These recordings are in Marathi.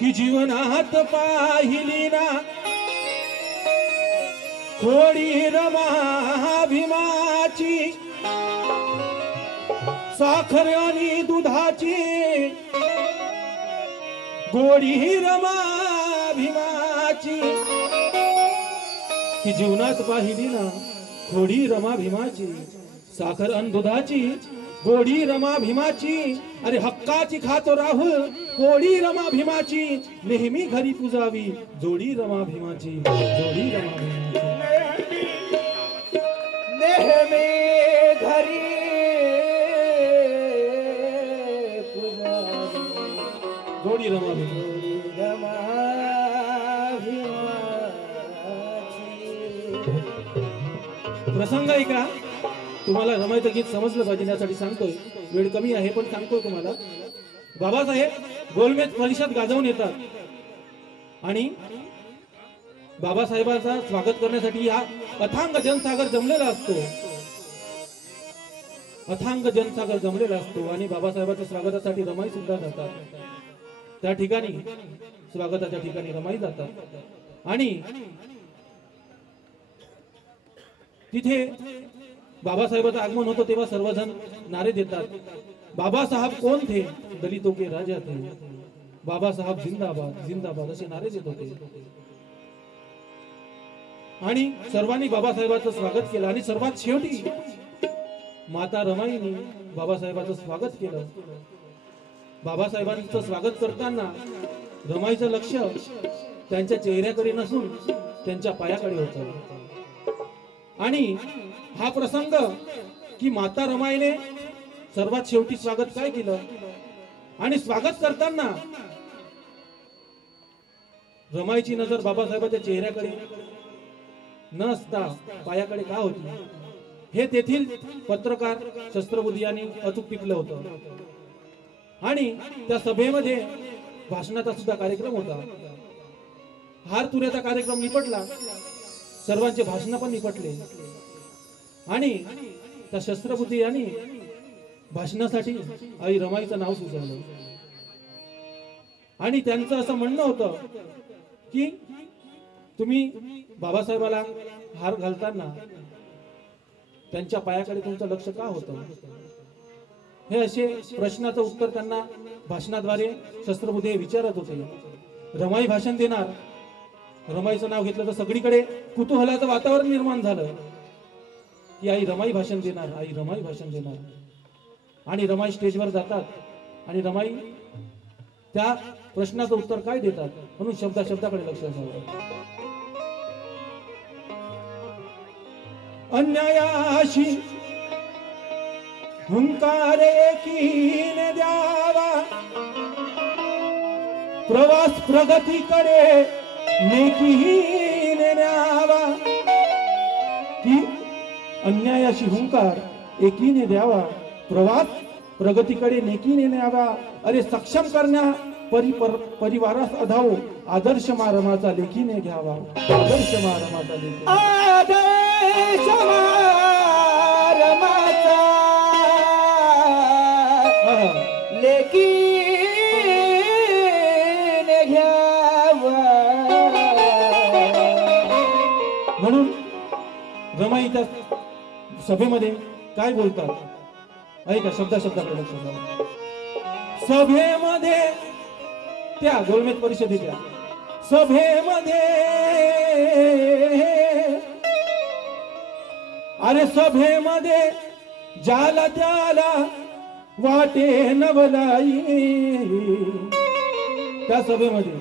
की जीवनात पाहिली ना थोडी रमा भीमाची, साखर आणि दुधाची गोडी रमा भीमाची, की जीवनात पाहिली ना थोडी रमा भीमाची, साखर आणि दुधाची गोडी रमा भीमाची, अरे हक्काची खातो राहुल गोडी रमा भीमाची, नेहमी घरी पुजावी जोडी रमा भीमाची, जोडी रमा भीमाची, नेहमी घरी पुजावी जोडी रमा भीमाची. प्रसंग आहे का तुम्हाला रमायचं गीत समजलं पाहिजे यासाठी सांगतोय. वेळ कमी आहे पण सांगतोय तुम्हाला. बाबासाहेब गोलमेज परिषद गाजवून येतात आणि बाबासाहेबांचा स्वागत करण्यासाठी हा अथांग जनसागर जमलेला असतो. अथांग जनसागर जमलेला असतो आणि बाबासाहेबांच्या स्वागतासाठी रमाई सुद्धा जातात. त्या ठिकाणी स्वागताच्या ठिकाणी रमाई जातात आणि तिथे बाबासाहेबांचं आगमन होतं तेव्हा सर्वजण नारे देतात. बाबा साहब कौन थे, दलितों के राजा थे, बाबा साहब जिंदाबाद जिंदाबाद असे नारे देत होते. आणि सर्वांनी बाबासाहेबांचं स्वागत केलं आणि सर्वात शेवटी माता रमाईने बाबासाहेबांचं स्वागत केलं. बाबासाहेबांचं स्वागत करताना रमाईचं लक्ष त्यांच्या चेहऱ्याकडे नसून त्यांच्या पायाकडे होतं. आणि हा प्रसंग की माता रमाईने सर्वात शेवटी स्वागत काय केलं आणि स्वागत करताना रमाईची नजर बाबासाहेबांच्या चेहऱ्याकडे न असता पायाकडे का होती हे तेथील पत्रकार शस्त्रबुद्धी यांनी अचूक टिपलं होतं. आणि त्या सभेमध्ये भाषणाचा सुद्धा कार्यक्रम होता. हार तुऱ्याचा कार्यक्रम निपटला, सर्वांचे भाषण पण निपटले आणि त्या शस्त्रबुद्धी यांनी भाषणासाठी आई रमाईचं नाव सुचवलं. आणि त्यांचं असं म्हणणं होतं की तुम्ही बाबासाहेबाला हार घालताना त्यांच्या पायाकडे तुमचं लक्ष का होतं. हे असे प्रश्नाचं उत्तर त्यांना भाषणाद्वारे शस्त्रबुद्धी विचारत होते. रमाई भाषण देणार, रमाईचं नाव घेतलं तर सगळीकडे कुतूहलाचं वातावरण निर्माण झालं की आई रमाई भाषण देणार, आई रमाई भाषण देणार. आणि रमाई स्टेजवर जातात आणि रमाई त्या प्रश्नाचं उत्तर काय देतात म्हणून शब्दाकडे लक्ष द्यावं. अन्यायाशी हुंकार एकीने द्यावा, प्रवास प्रगतीकडे नेकीने न्यावा, की अन्यायाशी हुंकार एकीने द्यावा, प्रवास प्रगतीकडे नेकीने न्यावा. अरे सक्षम करण्या परिवारास अधावो, आदर्श मारमाचा लेखीने घ्यावा, आदर्श मारमाचा लेखी, आदर्श मारमाचा लेखीने घ्यावा. म्हणून रमाई त्या सभेमध्ये काय बोलतात ऐका, शब्दाकडे लक्ष द्या. सभेमध्ये त्या गोलमेज परिषदेच्या सभेमध्ये, अरे सभेमध्ये ज्याला त्याला वाटे नवलाई, त्या सभेमध्ये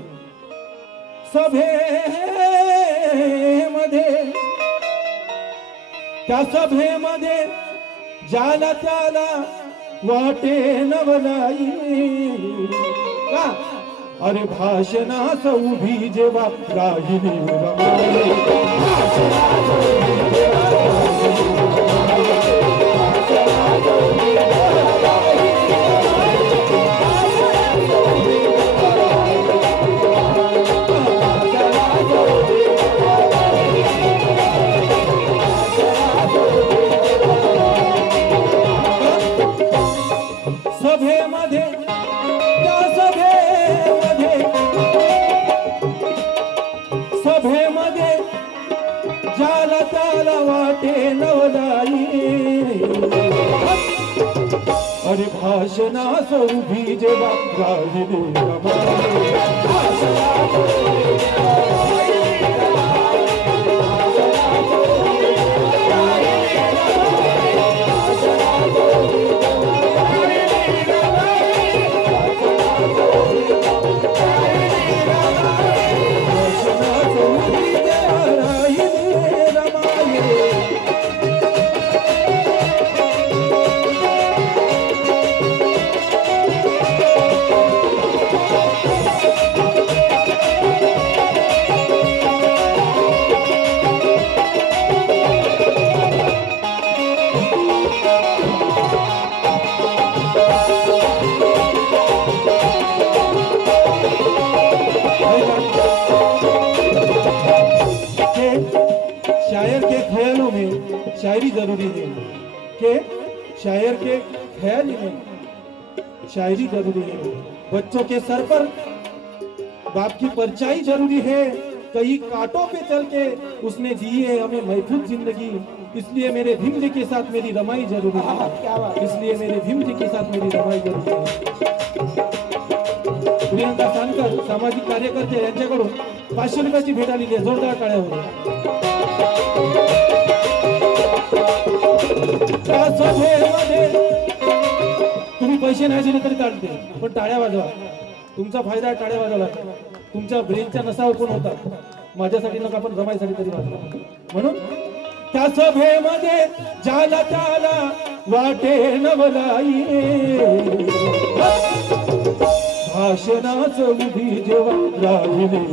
त्या सभेमध्ये ज्याला त्याला वाटे नवलाई. का अरे भाषणास उभी जेव्हा राहिली रमाई, सभेमध्ये त्या सभेमध्ये भाषणास उभी जेव्हा राहिली रमाई शायरी जरूरी है कि शायर के ख्याल में शायरी जरूरी है। बच्चों के सर पर बाप की परछाई जरूरी है। कई कांटों पे चल के उसने दी है हमें महफूज जिंदगी, इसलिए मेरे भीम के साथ मेरी रमाई जरूरी है। इसलिए मेरे भीम के साथ मेरी रमाई जरूरी है। प्रियंका सानकर सामाजिक कार्यकर्ते यांच्याकडून 500 रुपयाची भेट आलेली आहे, जोरदार टाळ्या होत्या। तुम्ही पैसे नाही दिले तरी चालते, पण टाळ्या वाजवा। तुमचा फायदा टाळ्या वाजवा, तुमच्या ब्रेनच्या नसा ओपन होतात। माझ्यासाठी नका पण रमाईसाठी तरी वाजवा। म्हणून त्या सभेमध्ये ज्याला त्याला वाटे नवलाई भाषणाच उभी जेव्हा राहिली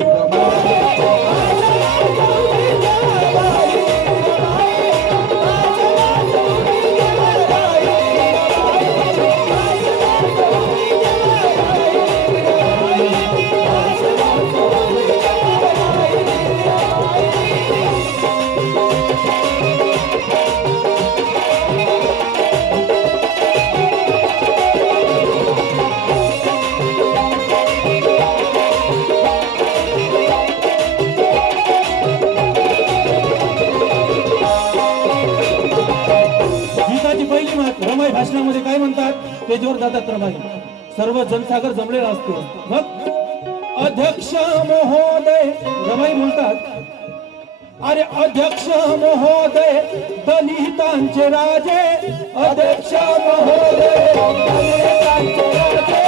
रमाई भाषणामध्ये काय म्हणतात, तेजवर जातात रमाई, सर्व जनसागर जमलेला असतो। मग अध्यक्ष महोदय रमाई बोलतात, अरे अध्यक्ष महोदय दलितांचे राजे, अध्यक्ष महोदय दलितांचे राजे,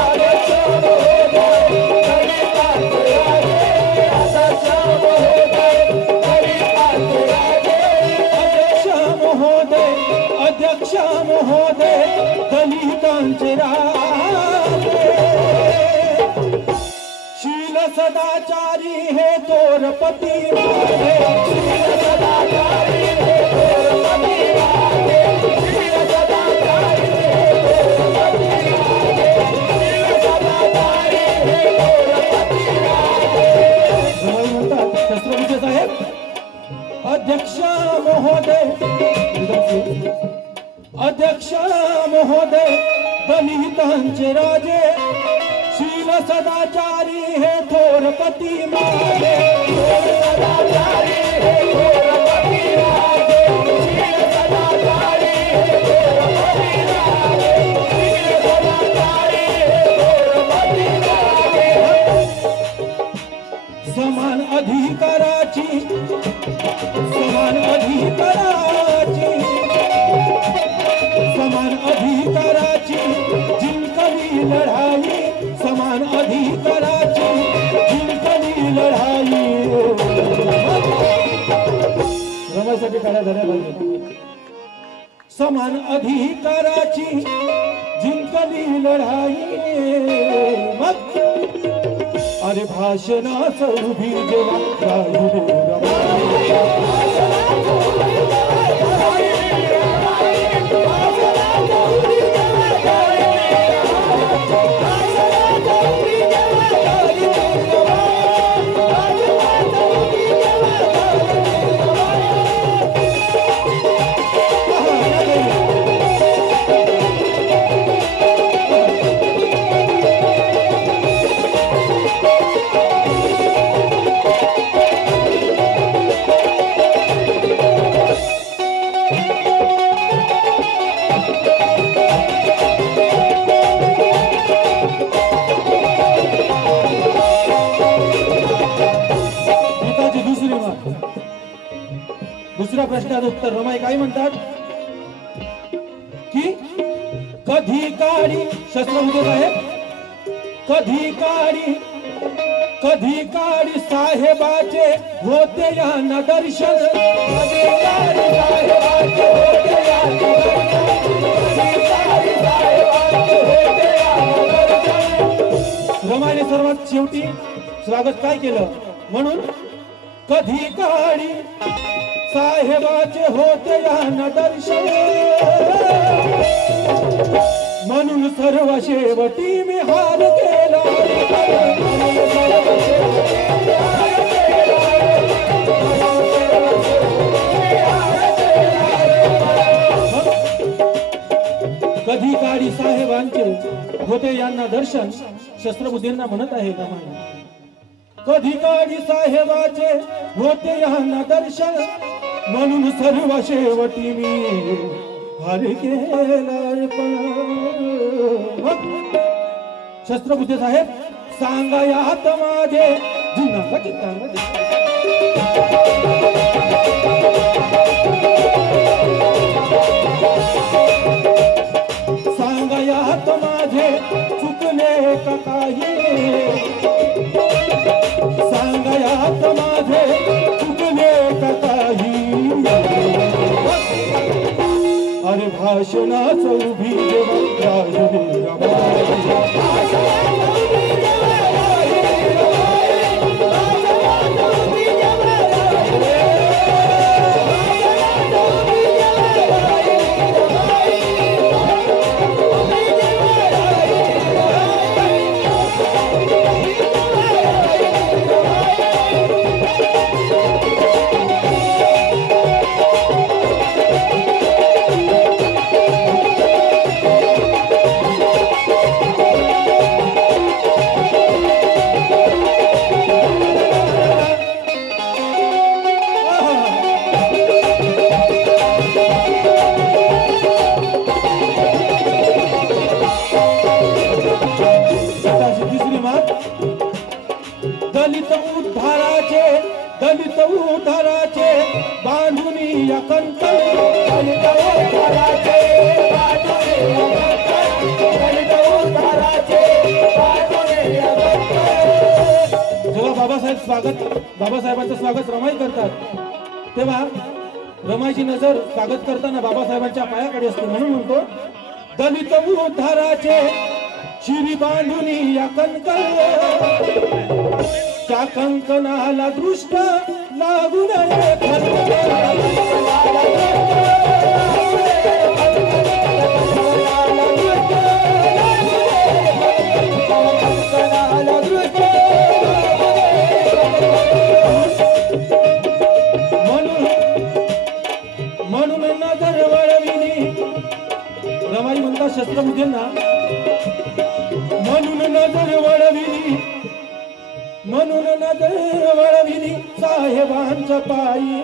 अध्यक्ष महोदय दलितांचे राजे, अध्यक्ष महोदय दलितांचे राजे, अध्यक्ष महोदय अध्यक्ष महोदय दलितांचे राजे, शील सदाचारी हे थोरपती माझे, शील सदाचारी हे थोरपती माझे, शील सदाचारी हे थोरपती माझे, शील सदाचारी हे थोरपती माझे। म्हणतात छत्रपती साहेब, अध्यक्ष महोदय अध्यक्ष महोदय दलितांचे राजे, शील सदाचारी हे थोरपती माझे, शील सदाचारी हे थोरपती माझे, शील सदाचारी हे थोरपती माझे, शील सदाचारी हे थोरपती माझे। समान अधिकाराची समान अधिकाराची समान अधिकाराची जिंकली लढाई, समान अधिकाराची जिंकली लढाई। रमाईसाठी काढा झाल्या पाहिजे। समान अधिकाराची जिंकली लढाई, मग अरे भाषणास उभी जेव्हा राहिली रमाई, दुसऱ्या प्रश्नाचं उत्तर रमाई काय म्हणतात की कधी काळी शस्त्रबुद्धे साहेब कधी काळी साहेबाचे होते यांना दर्शन कधी काळी साहेबाचे होते यांना दर्शन रमाईने सर्वात शेवटी स्वागत काय केलं म्हणून कधी काळी साहेबाचे होते यांना दर्शन म्हणून सर्व शेवटी मी हार केला कधी काळी साहेबांचे होते यांना दर्शन शस्त्रबुद्धींना म्हणत आहे रमाई कधी काळी साहेबाचे होते यांना दर्शन म्हणून सर्व शेवटी मी हार केला शस्त्रबुद्धे साहेब सांगा यात माझे जुना सांगा यात माझे चुकले का काही सांगा यात माझे चुकले का काही अरे भाषणाच उभी दलित उद्धाराचे बांधुनी या कंठ दलित उद्धाराचे जेव्हा बाबासाहेबांचं स्वागत रमाई करतात तेव्हा रमाईची नजर स्वागत करताना बाबासाहेबांच्या पायाकडे असते म्हणून म्हणतो दलित उद्धाराचे शिरी बांधुनी या कंकण त्या कंकणाला दृष्ट लागू नये म्हणून नजर वळविली रमाई म्हणतात शस्त्रबुद्धींना म्हणून नजर वळविली साहेबांच्या पायी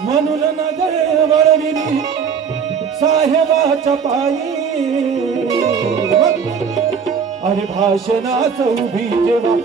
म्हणून नजर वळविली साहेबाच्या पायी अरे भाषणाच उभी जेव्हा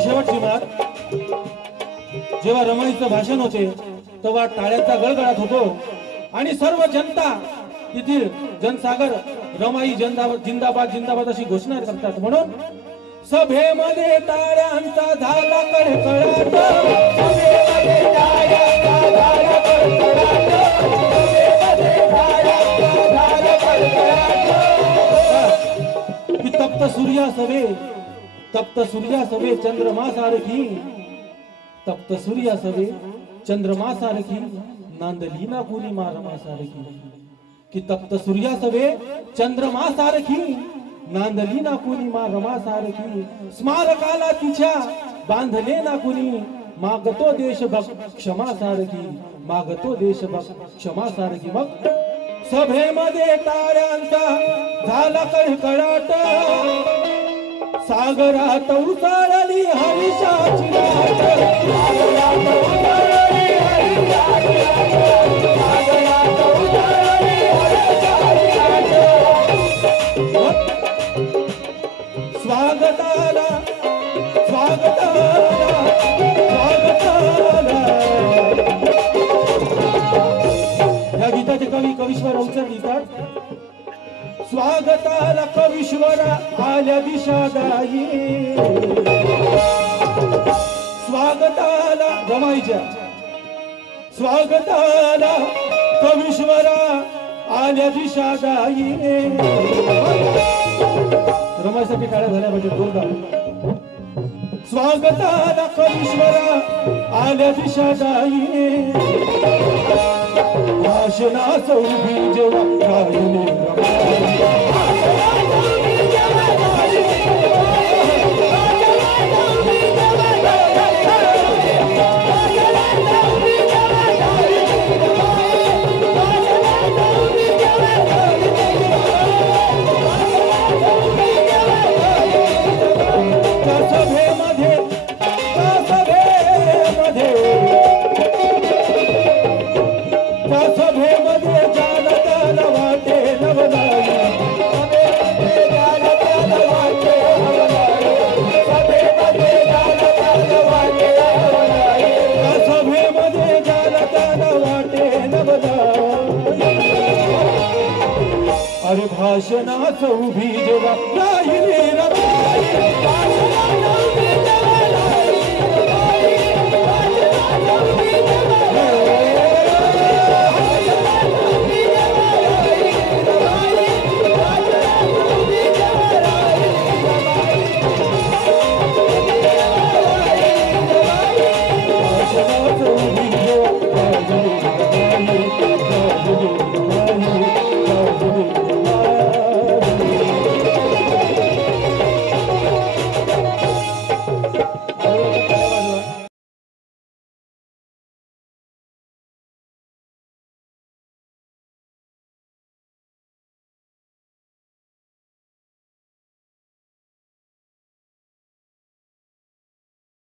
शेवटची बात जेव्हा रमाईचं भाषण होते तेव्हा टाळ्यांचा गळगळाट होतो आणि सर्व जनता तिथील जनसागर रमाई जिंदाबाद जिंदाबाद अशी घोषणा करतात म्हणून सभेमध्ये टाळ्यांचा झाला कडकडाट तप्त सूर्य सूर्यासवे तप्त सूर्यासवे चंद्रमा सारखी तप्त सूर्यासवे चंद्रमा सारखी नांदली ना कुणी रमा सारखी की तप्त सूर्यासवे चंद्रमा सारखी नांदली ना कुणी रमा सारखी स्मारकाला तिच्या बांधले ना कुणी मागतो देशभक्त क्षमा सारखी मागतो देशभक्त क्षमा सारखी मग सभेमध्ये टाळ्यांचा झाला कडकडाट सागरात उतरली हरीशाची लाट सागरात उतरली हरीशाची लाट सागरात उतरली हरीशाची लाट स्वागताला स्वागताला स्वागताला या गीताचे कवी कवीश्वर अवचर लिहितात स्वागताला कवीश्वरा आल्या दिशा गाई स्वागताला रमाईच्या स्वागताला कवीश्वरा आल्या दिशा गाई रमाईसाठी टाळ्या झाल्या पाहिजे जोरदार स्वागताला कवीश्वरा आल्या दिशा गाई भाषणाचं उभी जेव्हा गायले अरे भाषणाचं उभी जेव्हा गायले रमाई